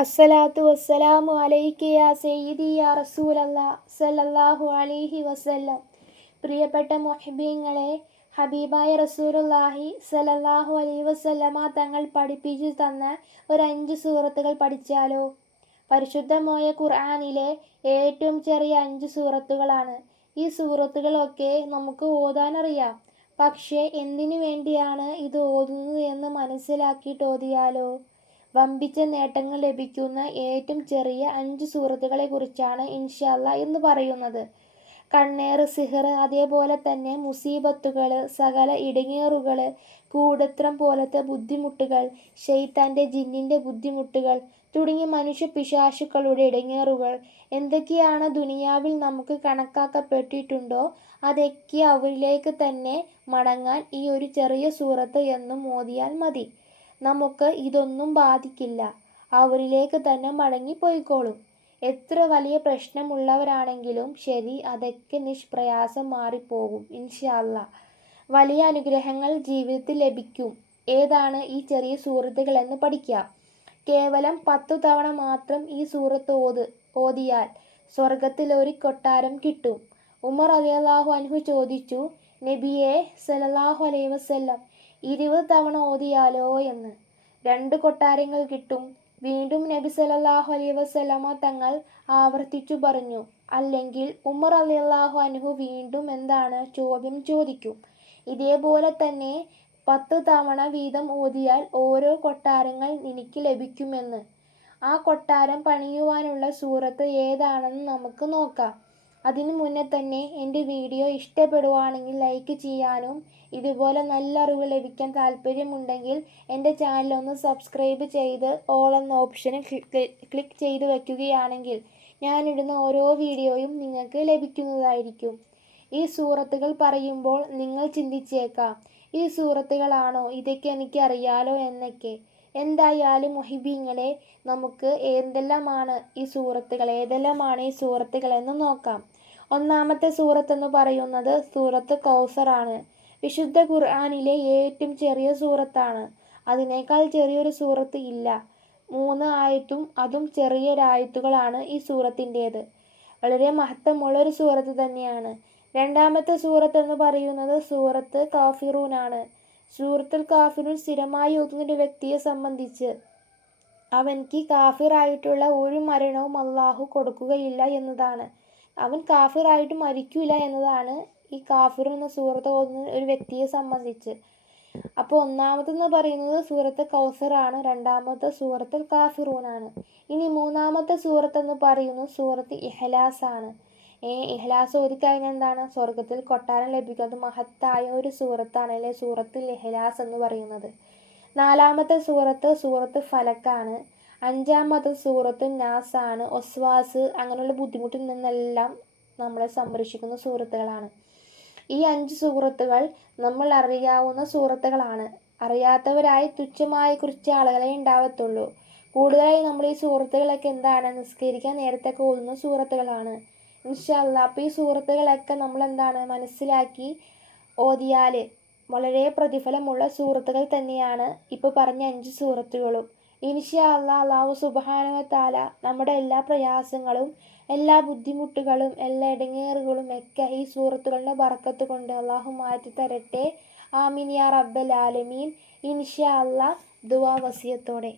അസ്സലാത്തു വസ്സലാമു അലൈക യാ സയ്യിദി യാ റസൂലല്ലാഹ് സല്ലല്ലാഹു അലൈഹി വസല്ലം. പ്രിയപ്പെട്ട മുഹ്ബീങ്ങളെ, ഹബീബായ റസൂലുള്ളാഹി സല്ലല്ലാഹു അലൈഹി വസല്ലമ തങ്ങൾ പഠിപ്പിച്ചു തന്ന ഒരു 5 സൂറത്തുകൾ പഠിച്ചാലോ? പരിശുദ്ധമായ ഖുർആനിലെ ഏറ്റവും ചെറിയ 5 സൂറത്തുകളാണ്. ഈ സൂറത്തുകളൊക്കെ നമുക്ക് ഓതാനറിയാം. പക്ഷേ എന്തിനു വേണ്ടിയാണ് ഇത് ഓതുന്നത് എന്ന് മനസ്സിലാക്കിയിട്ട് ഓതിയാലോ? വമ്പിച്ച നേട്ടങ്ങൾ ലഭിക്കുന്ന ഏറ്റവും ചെറിയ 5 സൂറത്തുകളെ കുറിച്ചാണ് ഇൻഷാ അല്ലാഹ് ഇന്ന് പറയുന്നത്. കണ്ണേറ്, സിഹർ, അതേപോലെ തന്നെ മുസീബത്തുകൾ, സകല ഇടങ്ങേറുകൾ, കൂടത്രം പോലത്തെ ബുദ്ധിമുട്ടുകൾ, ശൈത്താൻ്റെ ജിന്നിൻ്റെ ബുദ്ധിമുട്ടുകൾ തുടങ്ങിയ മനുഷ്യ പിശാചുക്കളുടെ ഇടങ്ങേറുകൾ എന്തൊക്കെയാണ് ദുനിയാവിൽ നമുക്ക് കണക്കാക്കപ്പെട്ടിട്ടുണ്ടോ അതൊക്കെ അവരിലേക്ക് തന്നെ മടങ്ങാൻ ഈ ഒരു ചെറിയ സൂറത്ത് എന്നും ഓതിയാൽ മതി. നമുക്ക് ഇതൊന്നും ബാധിക്കില്ല. അവരിലേക്ക് തന്നെ മടങ്ങിപ്പോയിക്കോളും. എത്ര വലിയ പ്രശ്നമുള്ളവരാണെങ്കിലും ശരി, അതൊക്കെ നിഷ്പ്രയാസം മാറിപ്പോകും ഇൻഷാ അല്ലാഹ്. വലിയ അനുഗ്രഹങ്ങൾ ജീവിതത്തിൽ ലഭിക്കും. ഏതാണ് ഈ ചെറിയ സൂറത്തുകൾ എന്ന് പഠിക്കാം. കേവലം 10 തവണ മാത്രം ഈ സൂറത്ത് ഓതിയാൽ സ്വർഗത്തിൽ ഒരു കൊട്ടാരം കിട്ടും. ഉമർ റളിയല്ലാഹു അൻഹു ചോദിച്ചു, നബിയേ സല്ലല്ലാഹു അലൈഹി വസല്ലം, 20 തവണ ഓതിയാലോ എന്ന്. 2 കൊട്ടാരങ്ങൾ കിട്ടും. വീണ്ടും നബി സല്ലല്ലാഹു അലൈഹി വസല്ലമ തങ്ങൾ ആവർത്തിച്ചു പറഞ്ഞു. അല്ലെങ്കിൽ ഉമർ റളിയല്ലാഹു അൻഹു വീണ്ടും ചോദ്യം ചോദിക്കും. ഇതേപോലെ തന്നെ 10 തവണ വീതം ഓതിയാൽ ഓരോ കൊട്ടാരങ്ങൾ നിനക്ക് ലഭിക്കുമെന്ന്. ആ കൊട്ടാരം പണിയുവാനുള്ള സൂറത്ത് ഏതാണെന്ന് നമുക്ക് നോക്കാം. അതിനു മുന്നേ തന്നെ എൻ്റെ വീഡിയോ ഇഷ്ടപ്പെടുവാണെങ്കിൽ ലൈക്ക് ചെയ്യാനും ഇതുപോലെ നല്ല അറിവ് ലഭിക്കാൻ താല്പര്യമുണ്ടെങ്കിൽ എൻ്റെ ചാനൽ ഒന്ന് സബ്സ്ക്രൈബ് ചെയ്ത് ഓൾ എന്ന ഓപ്ഷന് ക്ലിക്ക് ചെയ്ത് വയ്ക്കുകയാണെങ്കിൽ ഞാനിടുന്ന ഓരോ വീഡിയോയും നിങ്ങൾക്ക് ലഭിക്കുന്നതായിരിക്കും. ഈ സൂറത്തുകൾ പറയുമ്പോൾ നിങ്ങൾ ചിന്തിച്ചേക്കാം, ഈ സൂറത്തുകളാണോ, ഇതൊക്കെ എനിക്ക് അറിയാലോ എന്നൊക്കെ. എന്തായാലും മുഹിബീങ്ങളെ, നമുക്ക് ഏതെല്ലാമാണ് ഈ സൂറത്തുകൾ എന്ന് നോക്കാം. ഒന്നാമത്തെ സൂറത്ത് എന്ന് പറയുന്നത് സൂറത്ത് കൗസർ ആണ്. വിശുദ്ധ ഖുർആനിലെ ഏറ്റവും ചെറിയ സൂറത്താണ്. അതിനേക്കാൾ ചെറിയൊരു സൂറത്ത് ഇല്ല. 3 ആയത്തും അതും ചെറിയൊരായത്തുകളാണ് ഈ സൂറത്തിൻ്റേത്. വളരെ മഹത്വമുള്ള ഒരു സൂറത്ത് തന്നെയാണ്. രണ്ടാമത്തെ സൂറത്ത് എന്ന് പറയുന്നത് സൂറത്ത് കാഫിറൂൻ ആണ്. സൂറത്തുൽ കാഫിറൂൻ സ്ഥിരമായി ഓതുന്ന വ്യക്തിയെ സംബന്ധിച്ച് അവൻക്ക് കാഫിറായിട്ടുള്ള ഒരു മരണവും അള്ളാഹു കൊടുക്കുകയില്ല എന്നതാണ്. അവൻ കാഫിറായിട്ട് മരിക്കില്ല എന്നതാണ് ഈ കാഫിറൂൻ എന്ന സൂറത്ത് ഓതുന്ന ഒരു വ്യക്തിയെ സംബന്ധിച്ച്. അപ്പോൾ ഒന്നാമതെന്ന് പറയുന്നത് സൂറത്ത് കൗസർ ആണ്. രണ്ടാമത്തെ സൂറത്തുൽ കാഫിറൂൻ ആണ്. ഇനി മൂന്നാമത്തെ സൂറത്ത് എന്ന് പറയുന്നത് സൂറത്ത് ഇഖ്ലാസ് ആണ്. ഇഖ്ലാസ് ഓതിക്കഴിഞ്ഞാൽ സ്വർഗത്തിൽ കൊട്ടാരം ലഭിക്കുന്നത് മഹത്തായ ഒരു സൂറത്താണ്, അല്ലെ സൂറത്തുൽ ഇഖ്ലാസ് എന്ന് പറയുന്നത്. നാലാമത്തെ സൂറത്ത് ഫലക്കാണ്. അഞ്ചാമത്തെ സൂറത്ത് നാസ് ആണ്. ഒസ്വാസ് അങ്ങനെയുള്ള ബുദ്ധിമുട്ടിൽ നിന്നെല്ലാം നമ്മളെ സംരക്ഷിക്കുന്ന സൂറത്തുകളാണ്. ഈ 5 സൂറത്തുകൾ നമ്മൾ അറിയാവുന്ന സൂറത്തുകളാണ്. അറിയാത്തവരായി തുച്ഛമായി കുറച്ച് ആളുകളെ ഉണ്ടാവത്തുള്ളൂ. കൂടുതലായി നമ്മൾ ഈ സൂറത്തുകളൊക്കെ നിസ്കരിക്കാൻ നേരത്തൊക്കെ ഓതുന്ന സൂറത്തുകളാണ് ഇൻഷാ അല്ലാഹ്. അപ്പോൾ ഈ സൂറത്തുകളൊക്കെ നമ്മൾ മനസ്സിലാക്കി ഓതിയാൽ വളരെ പ്രതിഫലമുള്ള സൂറത്തുകൾ തന്നെയാണ് ഇപ്പോൾ പറഞ്ഞ 5 സൂറത്തുകളും. ഇൻഷാ അല്ലാഹ് അല്ലാഹു സുബ്ഹാനഹു വ തആല നമ്മുടെ എല്ലാ പ്രയാസങ്ങളും, എല്ലാ ബുദ്ധിമുട്ടുകളും, എല്ലാ ഇടങ്ങേറുകളും ഒക്കെ ഈ സൂറത്തുകളുടെ ബറക്കത്ത് കൊണ്ട് അല്ലാഹു മാറ്റി തരട്ടെ. ആമീൻ യാ റബ്ബൽ ആലമീൻ. ഇൻഷാ അല്ലാഹ് ദുആ വസിയത്തോടെ.